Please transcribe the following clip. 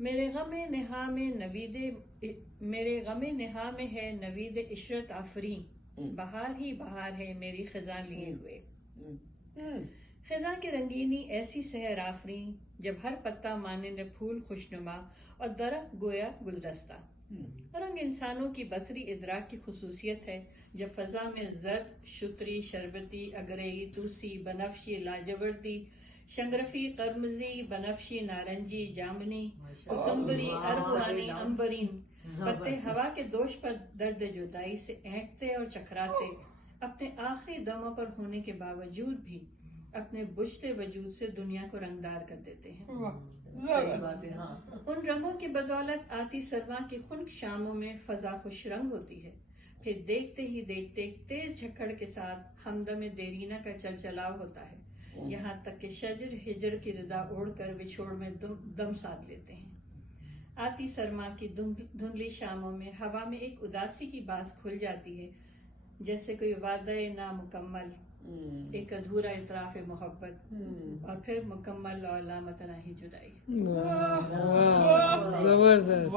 میرے غم نہا میں ہے نوید عشرت آفرین، بہار ہی بہار ہے میری خزاں لیے ہوئے۔ خزاں کی رنگینی ایسی سحر آفرین، جب ہر پتا مانند پھول خوشنما اور درخت گویا گلدستہ۔ رنگ انسانوں کی بصری ادراک کی خصوصیت ہے، جب فضا میں زرد، شتری، شربتی، اگرئی، توسی، بنفشی، لاجوردی، شنگرفی، قرمزی، بنفشی، نارنجی، جامنی، کسمبری، ارغوانی، امبرین پتے ہوا کے دوش پر درد جدائی سے اینٹتے اور چکراتے، اپنے آخری دموں پر ہونے کے باوجود بھی اپنے بجھتے وجود سے دنیا کو رنگدار کر دیتے ہیں۔ ان رنگوں کی بدولت آتی سرما کی خنک شاموں میں فضا خوش رنگ ہوتی ہے، پھر دیکھتے ہی دیکھتے ایک تیز جھکڑ کے ساتھ ہمدم دیرینہ کا چلچلاؤ ہوتا ہے، یہاں تک کہ شجر ہجر کی ردا اوڑھ کر بچھوڑ میں دم ساتھ لیتے ہیں۔ آتی سرما کی دھندلی شاموں میں ہوا میں ایک اداسی کی باز کھل جاتی ہے، جیسے کوئی وعدہ نامکمل، ایک ادھورا اطراف محبت، اور پھر مکمل اور لامتناہی جدائی۔ زبردست۔